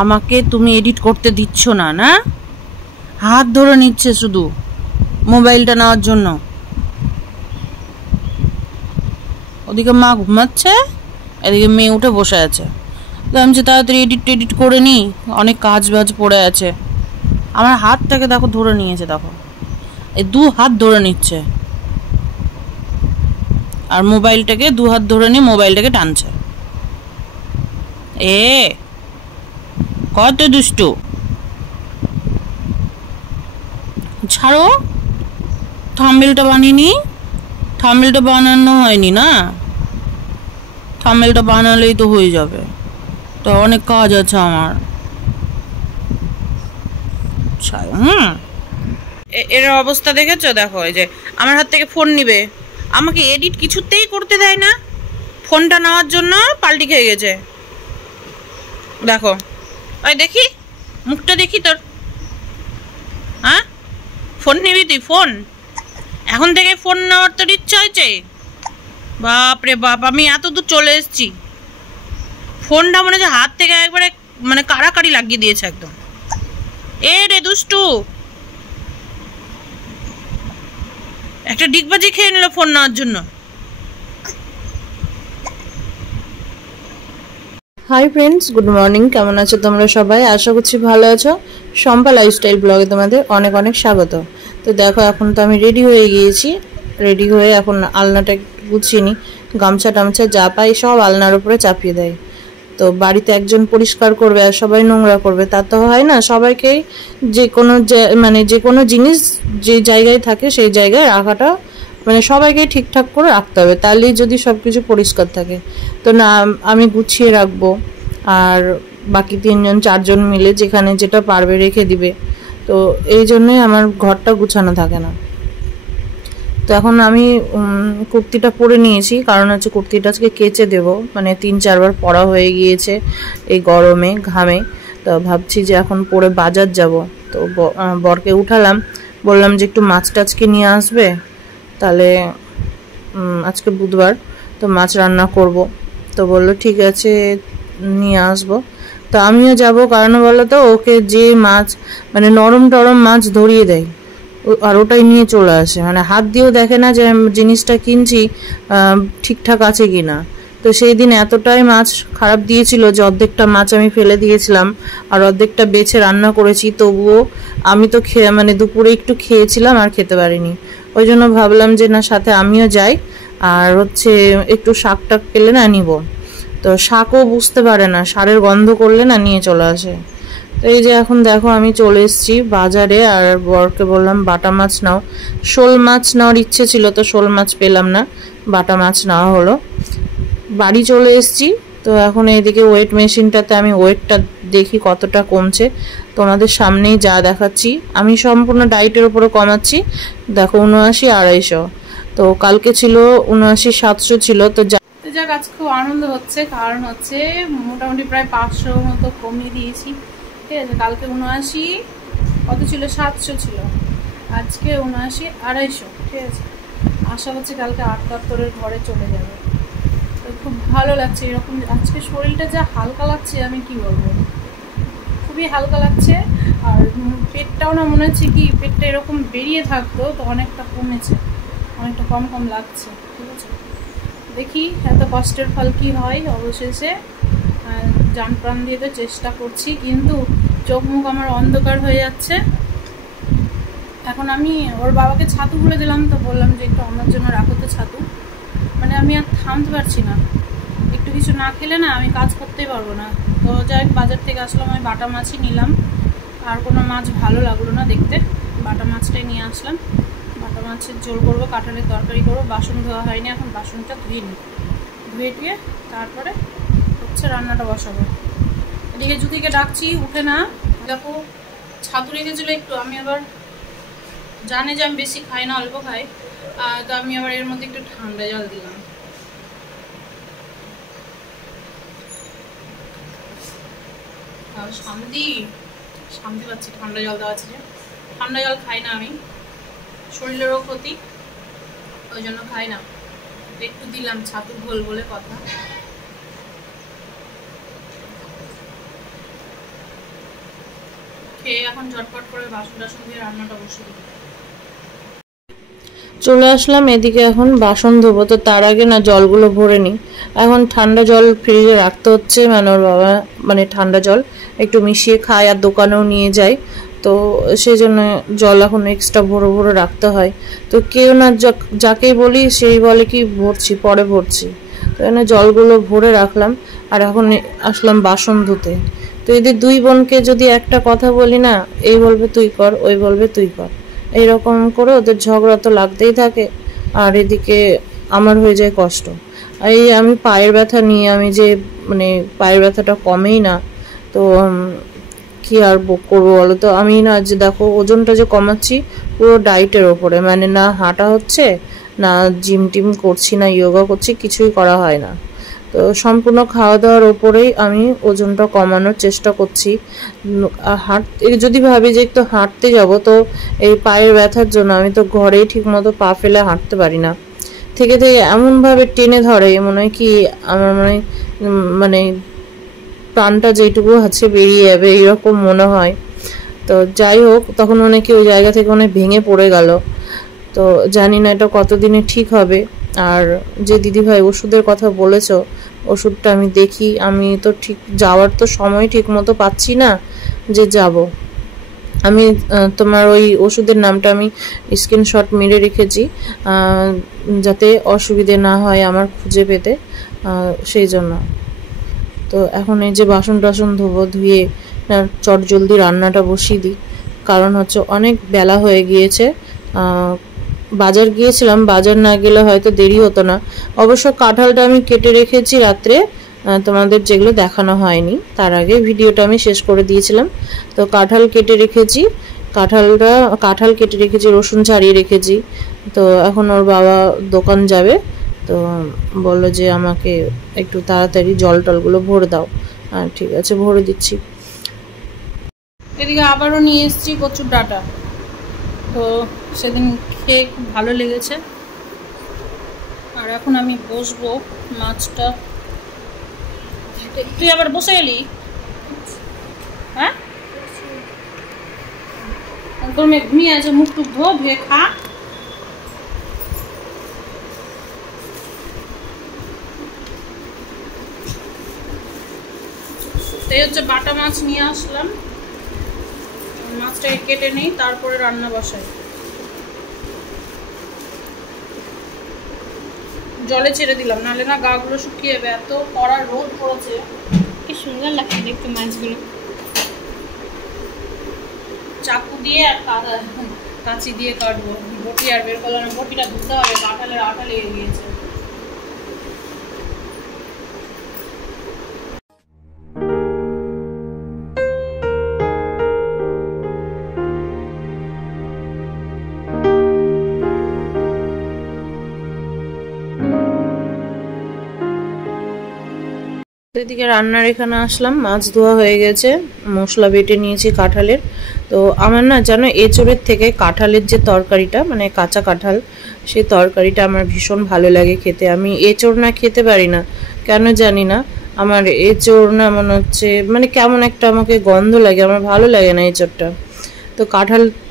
আমাকে তুমি এডিট করতে দিচ্ছ না, না? হাত ধরে নিচ্ছে শুধু মোবাইলটা নেওয়ার জন্য। ওদিকে মা ঘুমাচ্ছে, এদিকে মেয়ে উঠে বসে আছে। তো আমি তাড়াতাড়ি এডিট করে নিই, অনেক কাজ বাজ পড়ে আছে। আমার হাতটাকে দেখো ধরে নিয়েছে, দেখো এই 2 হাত ধরে নিচ্ছে, আর মোবাইলটাকে 2 হাত ধরে নিয়ে মোবাইলটাকে টানছে। এ কত দুষ্টু, ছাড়ো। থাম্বনেলটা বানিয়ে, থাম্বনেলটা বানানো হয়নি না, থাম্বনেলটা বানালেই তো হয়ে যাবে, তো অনেক কাজ আছে আমার। এর অবস্থা দেখেছো? দেখো এই যে আমার হাত থেকে ফোন নিবে, আমাকে এডিট কিছুতেই করতে দেয় না। ফোনটা নেওয়ার জন্য পাল্টি খেয়ে গেছে। দেখো, ওই দেখি মুখটা দেখি তোর। হ্যাঁ, ফোন নিবি তুই? ফোন এখন থেকে ফোন নেওয়ার তোর ইচ্ছা হয়েছে? বাপ রে বাপ, আমি এত দূর চলে এসেছি, ফোনটা মনে হচ্ছে হাত থেকে একবারে মানে কাড়াকাড়ি লাগিয়ে দিয়েছে একদম। এ রে দুষ্টু, একটা ডিগবাজি খেয়ে নিল ফোন নেওয়ার জন্য। Hi friends, good morning. কেমন আছো তোমরা সবাই? আশা করছি ভালো আছো। শম্পা লাইফস্টাইল ব্লগে তোমাদের অনেক অনেক স্বাগত। তো দেখো, এখন তো আমি রেডি হয়ে গিয়েছি। রেডি হয়ে এখন আলনাটা গুছিয়ে নিই। গামছা টামছা যা পাই সব আলনার উপরে চাপিয়ে দেয়। তো বাড়িতে একজন পরিষ্কার করবে আর সবাই নোংরা করবে, তা তো হয় না। সবাইকেই যে কোনো জিনিস যে জায়গায় থাকে সেই জায়গায় রাখাটা সবাইকে ঠিকঠাক করে রাখতে হবে, তাহলেই যদি সব কিছু পরিষ্কার থাকে। তো না, আমি গুছিয়ে রাখবো, আর বাকি 3জন 4জন মিলে যেখানে যেটা পারবে রেখে দিবে। তো এই জন্যই আমার ঘরটা গুছানো থাকে না। তো এখন আমি কুর্তিটা পরে নিয়েছি, কারণ হচ্ছে কুর্তিটা আজকে কেচে দেবো, 3-4 বার পরা হয়ে গিয়েছে এই গরমে ঘামে। তো ভাবছি যে এখন পরে বাজার যাব। তো বরকে উঠালাম, বললাম যে একটু মাছ টাছকে নিয়ে আসবে, তাহলে আজকে বুধবার, তো মাছ রান্না করব। তো বললো ঠিক আছে নিয়ে আসবো। তো আমিও যাব, কারণ বলো তো ওকে যে মাছ নরম টরম মাছ ধরিয়ে দেয়, আর ওটাই নিয়ে চলে আসে, হাত দিয়েও দেখে না যে জিনিসটা কিনছি ঠিকঠাক আছে কি না। তো সেই দিন এতটাই মাছ খারাপ দিয়েছিল যে অর্ধেকটা মাছ আমি ফেলে দিয়েছিলাম, আর অর্ধেকটা বেছে রান্না করেছি। তবুও আমি তো দুপুরে একটু খেয়েছিলাম আর খেতে পারিনি। ওই জন্য ভাবলাম যে না, সাথে আমিও যাই, আর হচ্ছে একটু শাক টাক পেলে না নিব। তো শাকও বুঝতে পারে না, সারের গন্ধ করলে না নিয়ে চলে আসে। তো এই যে এখন দেখো আমি চলে এসেছি বাজারে, আর বরকে বললাম বাটা মাছ নাও। শোল মাছ নেওয়ার ইচ্ছে ছিল, তো শোল মাছ পেলাম না, বাটা মাছ নেওয়া হলো। বাড়ি চলে এসেছি। তো এখন এইদিকে ওয়েট মেশিনটাতে আমি ওয়েটটা দেখি কতটা কমছে, তোমাদের সামনেই যা দেখাচ্ছি। আমি সম্পূর্ণ ডায়েটের উপরে কমাচ্ছি। দেখো ৭৯-২৫০। তো কালকে ছিল ৭৯-৭০০ ছিল। তো যাক, আজ খুব আনন্দ হচ্ছে, কারণ হচ্ছে মোটামুটি প্রায় ৫০০ মতো কমিয়ে দিয়েছি। ঠিক আছে, কালকে ৭৯ কত ছিল, ৭০০ ছিল, আজকে ৭৯-২৫০। ঠিক আছে, আশা করছি কালকে ৭৮-৭৮-এর ঘরে চলে যাবে। তো খুব ভালো লাগছে এরকম। আজকে শরীরটা যা হালকা লাগছে, আমি কি বলবো, খুবই হালকা লাগছে। আর পেটটাও না মনে হচ্ছে কি পেটটা এরকম বেরিয়ে থাকতো, তো অনেকটা কমেছে, অনেকটা কম কম লাগছে। ঠিক আছে, দেখি এত কষ্টের ফল কি হয় অবশেষে। জান প্রাণ দিয়ে তো চেষ্টা করছি, কিন্তু চোখ মুখ আমার অন্ধকার হয়ে যাচ্ছে। এখন আমি ওর বাবাকে ছাতু খুলে দিলাম, তো বললাম যে একটু আমার জন্য রাখো তো ছাতু। আমি আর থামতে পারছি না, একটু কিছু না খেলে না আমি কাজ করতেই পারবো না। তো যাই, বাজার থেকে আসলাম, আমি বাটা মাছই নিলাম, আর কোনো মাছ ভালো লাগলো না দেখতে, বাটা মাছটাই নিয়ে আসলাম। বাটা মাছের ঝোল করবো, কাঁঠালের তরকারি করবো। বাসন ধোয়া হয়নি, এখন বাসনটা ধুয়ে নিই, ধুয়ে তারপরে হচ্ছে রান্নাটা বসাবো। এদিকে জুতিকে ডাকছি, উঠে না। দেখো ছাতু রেখেছিল একটু, আমি আবার জানে যে আমি বেশি খাই না, অল্প খাই, তো আমি আবার এর মধ্যে একটু ঠান্ডা জল দিলাম। শান্তি পাচ্ছি ঠান্ডা জল দেওয়া আছে যে। ঠান্ডা জল খাই না আমি, শরীরেরও ক্ষতি, ওই জন্য খাই না। একটু দিলাম, ছাতুর ঘোল বলে কথা। খেয়ে এখন ঝটপট করে বাসন টাসন দিয়ে রান্নাটা বসিয়ে দিই। চলে আসলাম এদিকে, এখন বাসন ধোবো। তো তার আগে না জলগুলো ভরে নিই। এখন ঠান্ডা জল ফ্রিজে রাখতে হচ্ছে, মানে ওর বাবা মানে ঠান্ডা জল একটু মিশিয়ে খায় আর দোকানেও নিয়ে যায়, তো সেই জন্য জল এখন এক্সট্রা ভরে ভরে রাখতে হয়। তো কেউ না যাকেই বলি সেই বলে কি ভরছি, পরে ভরছি। তো এখানে জলগুলো ভরে রাখলাম আর এখন আসলাম বাসন ধুতে। তো এদের দুই বোনকে যদি একটা কথা বলি না, এই বলবে তুই কর, ওই বলবে তুই কর, এইরকম করে ওদের ঝগড়া তো লাগতেই থাকে। আর এদিকে আমার হয়ে যায় কষ্ট। এই আমি পায়ের ব্যথা নিয়ে আমি যে মানে পায়ের ব্যথাটা কমেই না, তো কি আর করবো বলো তো। আমি না যে দেখো ওজনটা যে কমাচ্ছি পুরো ডায়েটের ওপরে, মানে না হাঁটা হচ্ছে, না জিম টিম করছি, না যোগা করছি, কিছুই করা হয় না। তো সম্পূর্ণ খাওয়া দাওয়ার ওপরেই আমি ওজনটা কমানোর চেষ্টা করছি। যদি ভাবি যে একটু হাঁটতে যাব, তো এই পায়ের ব্যথার জন্য আমি তো ঘরেই ঠিক মতো পা ফেলে হাঁটতে পারি না। থেকে থেকে এমনভাবে টেনে ধরে, মনে হয় কি আমার মানে প্রাণটা যেটুকু আছে বেরিয়ে যাবে এরকম মনে হয়। তো যাই হোক, তখন অনেকে ওই জায়গা থেকে অনেক ভেঙে পড়ে গেল। তো জানি না এটা কতদিনে ঠিক হবে। আর যে দিদিভাই ওষুধের কথা বলেছ, ওষুধটা আমি দেখি। আমি তো ঠিক যাওয়ার তো সময় ঠিক মতো পাচ্ছি না যে যাব। আমি তোমার ওই ওষুধের নামটা আমি স্ক্রিনশট মেরে রেখেছি, যাতে অসুবিধে না হয় আমার খুঁজে পেতে, সেই জন্য। তো এখন এই যে বাসন টাসন ধোবো, ধুয়ে চট জলদি রান্নাটা বসিয়ে দিই। কারণ হচ্ছে অনেক বেলা হয়ে গিয়েছে। বাজার গিয়েছিলাম, বাজার না গেলে হয়তো দেরি হতো না। অবশ্য কাঁঠালটা আমি কেটে রেখেছি রাত্রে, তোমাদের যেগুলো দেখানো হয়নি তার আগে ভিডিওটা আমি শেষ করে দিয়েছিলাম। তো কাঁঠাল কেটে রেখেছি, কাঁঠাল কেটে রেখেছি, রসুন ছাড়িয়ে রেখেছি। তো এখন ওর বাবা দোকান যাবে, তো বললো যে আমাকে একটু তাড়াতাড়ি জল টলগুলো ভরে দাও। ঠিক আছে, ভরে দিচ্ছি। এদিকে আবারও নিয়ে এসেছি কচুর ডাঁটা। তো সেদিন খেয়ে খুব ভালো লেগেছে। আর এখন আমি বসবো মাছটা। তুই আবার বসে এলি? হ্যাঁ, তোর মেয়ে ঘুমিয়ে আছে, মুখ টুক ধুয়ে খা। এই হচ্ছে বাটা মাছ নিয়ে আসলাম, মাছটাকে কেটে নেই, তারপরে রান্না বসাই। জলে ছেড়ে দিলাম, নাহলে না গাগুলো শুকিয়ে যাবে, এত কড়া রোদ পড়েছে। কি সুন্দর লাগছে দেখতে মাছগুলো। চাকু দিয়ে আর কাঁচি দিয়ে কাটবো। বটি আর বের করলাম, বটিটা ধুতে হবে, কাঁঠালের আঠা লেগে গিয়েছে। এদিকে রান্নার এখানে আসলাম, মাছ ধোয়া হয়ে গেছে, মশলা বেটে নিয়েছি কাঁঠালের। তো আমার না জানো এঁচোড়ের থেকে কাঁঠালের যে তরকারিটা, মানে কাঁচা কাঁঠাল, সেই তরকারিটা আমার ভীষণ ভালো লাগে খেতে। আমি এঁচোড় না খেতে পারি না, কেন জানি না। আমার এঁচোড় না মনে হচ্ছে মানে কেমন একটা আমাকে গন্ধ লাগে, আমার ভালো লাগে না এঁচোড়টা। তো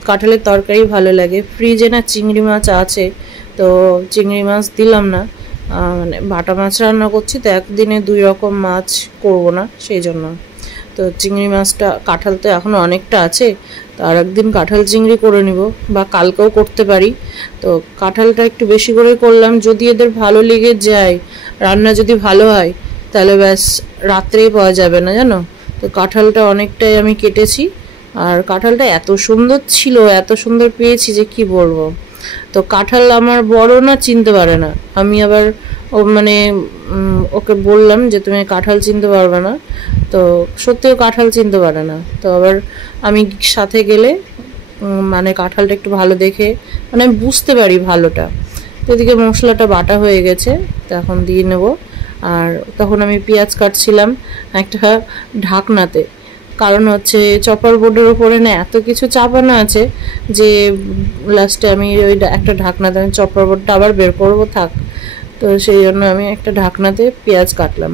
কাঁঠালের তরকারি ভালো লাগে। ফ্রিজে না চিংড়ি মাছ আছে, তো চিংড়ি মাছ দিলাম না, মানে বাটা মাছ রান্না করছি, তো একদিনে দুই রকম মাছ করব না, সেই জন্য। তো চিংড়ি মাছটা, কাঁঠাল তো এখনও অনেকটা আছে, তো আর একদিন কাঁঠাল চিংড়ি করে নিব, বা কালকেও করতে পারি। তো কাঁঠালটা একটু বেশি করে করলাম, যদি এদের ভালো লেগে যায়, রান্না যদি ভালো হয়, তাহলে ব্যাস রাত্রেই পাওয়া যাবে না জানো। তো কাঁঠালটা অনেকটাই আমি কেটেছি, আর কাঁঠালটা এত সুন্দর ছিল, এত সুন্দর পেয়েছি যে কি বলবো। তো কাঁঠাল আমার বড় না চিনতে পারে না, আমি আবার মানে ওকে বললাম যে তুমি কাঁঠাল চিনতে পারবে না, তো সত্যিও কাঁঠাল চিনতে পারে না। তো আবার আমি সাথে গেলে মানে কাঁঠালটা একটু ভালো দেখে, মানে আমি বুঝতে পারি ভালোটা। তো এদিকে মশলাটা বাটা হয়ে গেছে, তো এখন দিয়ে নেব। আর তখন আমি পেঁয়াজ কাটছিলাম একটা ঢাকনাতে, কারণ হচ্ছে চপার বোর্ডের ওপরে না এত কিছু চাপানো আছে যে লাস্টে আমি ওই একটা ঢাকনাতে আমি চপার বোর্ডটা আবার বের করবো, থাক। তো সেই জন্য আমি একটা ঢাকনাতে পেঁয়াজ কাটলাম।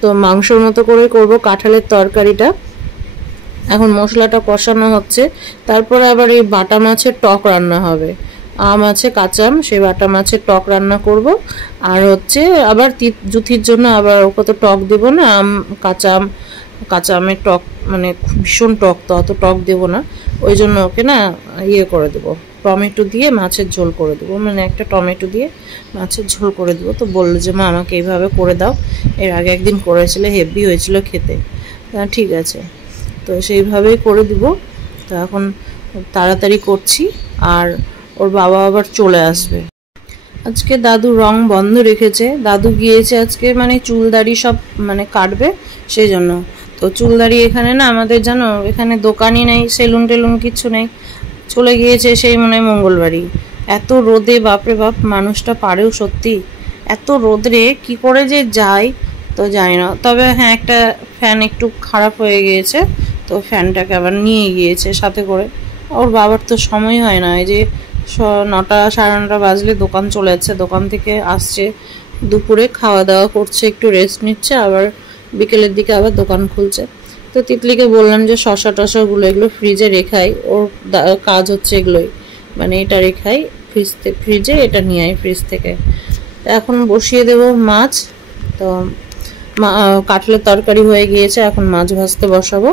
তো মাংসর মতো করে করব কাঁঠালের তরকারিটা। এখন মশলাটা কষানো হচ্ছে, তারপরে আবার এই বাটা মাছের টক রান্না হবে। আম আছে কাঁচা আম, সেই বাটা মাছের টক রান্না করব। আর হচ্ছে আবার জুথির জন্য আবার ওকে তো টক দেবো না, কাঁচা আমের টক মানে ভীষণ টক, তো অত টক দেবো না, ওই জন্য ওকে না ইয়ে করে দেবো, টমেটো দিয়ে মাছের ঝোল করে দেবো, মানে একটা টমেটো দিয়ে মাছের ঝোল করে দেবো। তো বললো যে মা আমাকে এইভাবে করে দাও, এর আগে একদিন করেছিল, হেভি হয়েছিল খেতে। ঠিক আছে, তো সেইভাবেই করে দিব। তো এখন তাড়াতাড়ি করছি, আর ওর বাবা আবার চলে আসবে। আজকে দাদু রং বন্ধ রেখেছে, দাদু গিয়েছে আজকে মানে চুলদাড়ি সব মানে কাটবে, সেই জন্য। তো চুলদাড়ি এখানে না আমাদের জানো এখানে দোকানই নেই, সেলুন টেলুন কিছু নেই, চলে গিয়েছে সেই মনে হয় মঙ্গলবারই। এত রোদে বাপরে বাপ, মানুষটা পারেও সত্যি, এত রোদরে কি করে যে যায় তো জানি না। তবে হ্যাঁ, একটা ফ্যান একটু খারাপ হয়ে গিয়েছে, তো ফ্যানটাকে আবার নিয়ে গিয়েছে সাথে করে। ওর বাবার তো সময় হয় না, এই যে 9টা সাড়ে 9টা বাজলে দোকান চলে যাচ্ছে, দোকান থেকে আসছে দুপুরে, খাওয়া দাওয়া করছে, একটু রেস্ট নিচ্ছে, আবার বিকেলের দিকে আবার দোকান খুলছে। তো তিতলিকে বললাম যে শশা টশাগুলো এগুলো ফ্রিজে রেখাই, ওর কাজ হচ্ছে এগুলোই, মানে এটা রেখাই ফ্রিজে, এটা নিয়ে আই ফ্রিজ থেকে। এখন বসিয়ে দেব মাছ। তো কাটলের তরকারি হয়ে গিয়েছে, এখন মাছ ভাজতে বসাবো।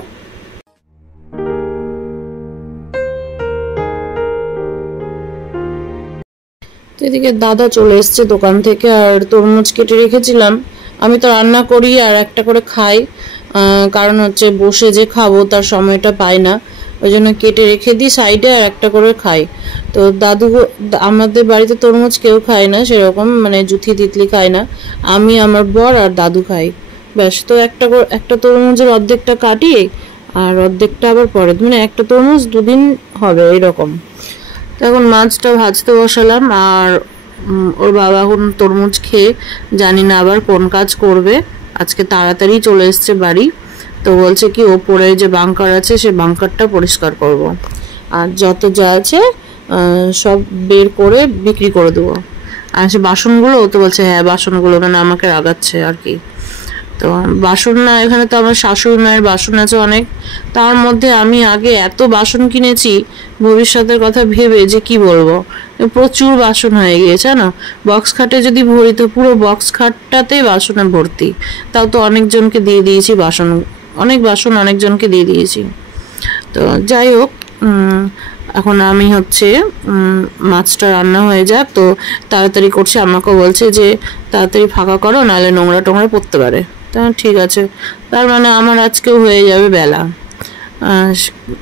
তো এদিকে দাদা চলে এসছে দোকান থেকে, আর তরমুজ কেটে রেখেছিলাম। আমি তো রান্না করি আর একটা করে খাই, কারণ হচ্ছে বসে যে খাবো তার সময়টা পাই না, ওই জন্য কেটে রেখে দিই সাইডে, আর একটা করে খাই। তো দাদু, আমাদের বাড়িতে তরমুজ কেউ খায় না সেরকম, মানে জুথি তিতলি খায় না, আমি আমার বর আর দাদু খাই, ব্যাস। তো একটা তরমুজের অর্ধেকটা কাটি, আর অর্ধেকটা আবার পরে, মানে একটা তরমুজ 2 দিন হবে এরকম। এখন মাছটা ভাজতে বসালাম, আর ওর বাবা এখন তরমুজ খেয়ে জানি না আবার কোন কাজ করবে। আজকে তাড়াতাড়ি চলে এসছে বাড়ি, তো বলছে কি ওপরে যে বাংকার আছে সে বাংকারটা পরিষ্কার করব, আর যত যা আছে সব বের করে বিক্রি করে দেবো। আর সে বাসনগুলো, ও তো বলছে হ্যাঁ বাসনগুলো, মানে আমাকে রাগাচ্ছে আর কি। তো বাসন না, এখানে তো আমার শাশুড়ি মায়ের বাসন আছে অনেক, তার মধ্যে আমি আগে এত বাসন কিনেছি ভবিষ্যতের কথা ভেবে যে কি বলবো, প্রচুর বাসন হয়ে গিয়েছে না। বক্স খাটে যদি ভরি তো পুরো বক্স খাটটাতেই বাসনে ভর্তি, তাও তো অনেকজনকে দিয়ে দিয়েছি বাসন, অনেক বাসন অনেকজনকে দিয়ে দিয়েছি। তো যাই হোক, এখন আমি হচ্ছে মাছটা রান্না হয়ে যাক, তো তাড়াতাড়ি করছি। আমাকেও বলছে যে তাড়াতাড়ি ফাঁকা করো, নাহলে নোংরা টোংরা পড়তে পারে। তা ঠিক আছে, তার মানে আমার আজকেও হয়ে যাবে বেলা।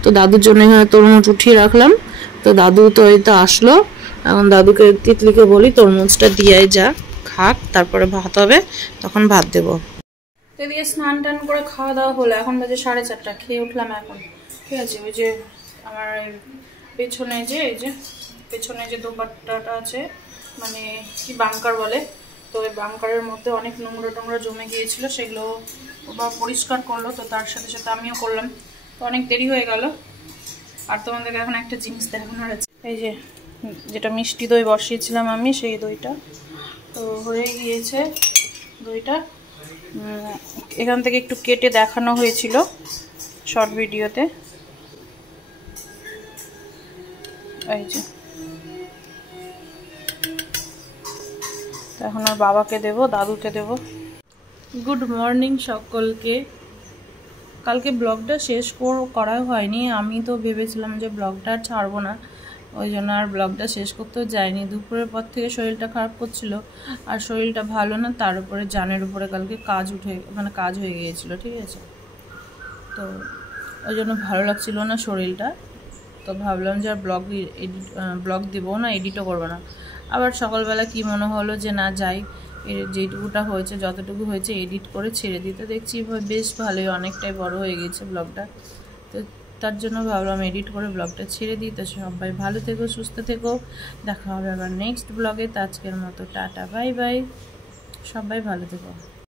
তো দাদুর জন্য এখানে তরমুজ উঠিয়ে রাখলাম, তো দাদু তো এই তো আসলো। এখন দাদুকে তিতলিকে বলি তরমুজটা দিয়ে যা খাক, তারপরে ভাত হবে, তখন ভাত দেবো। তো এদিকে স্নান টান করে খাওয়া দাওয়া হলো, এখন বাজে 4:30, খেয়ে উঠলাম এখন। ঠিক আছে, ওই যে আমার পেছনে যে এই যে পেছনে যে দোপাট্টাটা আছে, মানে কি বাংকার বলে, তো ওই বাংকারের মধ্যে অনেক নোংরা টোংরা জমে গিয়েছিল, সেগুলো বা পরিষ্কার করলো, তো তার সাথে সাথে আমিও করলাম। তো অনেক দেরি হয়ে গেল। আর তোমাদেরকে এখন একটা জিনিস দেখানোর আছে, এই যে যেটা মিষ্টি দই বসিয়েছিলাম আমি, সেই দইটা তো হয়ে গিয়েছে। দইটা এখান থেকে একটু কেটে দেখানো হয়েছিল শর্ট ভিডিওতে, এই যে। এখন আর বাবাকে দেব, দাদুকে দেব। গুড মর্নিং সকলকে। কালকে ব্লগটা শেষ করা হয়নি, আমি তো ভেবেছিলাম যে ব্লগটা আর ছাড়বো না, ওই জন্য আর ব্লগটা শেষ করতেও যাইনি। দুপুরের পর থেকে শরীরটা খারাপ করছিল, আর শরীরটা ভালো না, তার উপরে জানের উপরে কালকে কাজ হয়ে গিয়েছিল, ঠিক আছে। তো ওই জন্য ভালো লাগছিল না শরীরটা, তো ভাবলাম যে আর ব্লগ দেবো না, এডিটও করবো না। আবার সকালবেলা কি মনে হলো যে না যাই, যেটুকুটা হয়েছে যতটুকু হয়েছে এডিট করে ছেড়ে দিতে, দেখছি বেশ ভালোই, অনেকটাই বড় হয়ে গেছে ব্লগটা, তো তার জন্য ভাবলাম এডিট করে ব্লগটা ছেড়ে দিই। তো সবাই ভালো থেকো, সুস্থ থেকো, দেখা হবে আবার নেক্সট ব্লগে। তো আজকের মতো টাটা, বাই বাই, সবাই ভালো থেকো।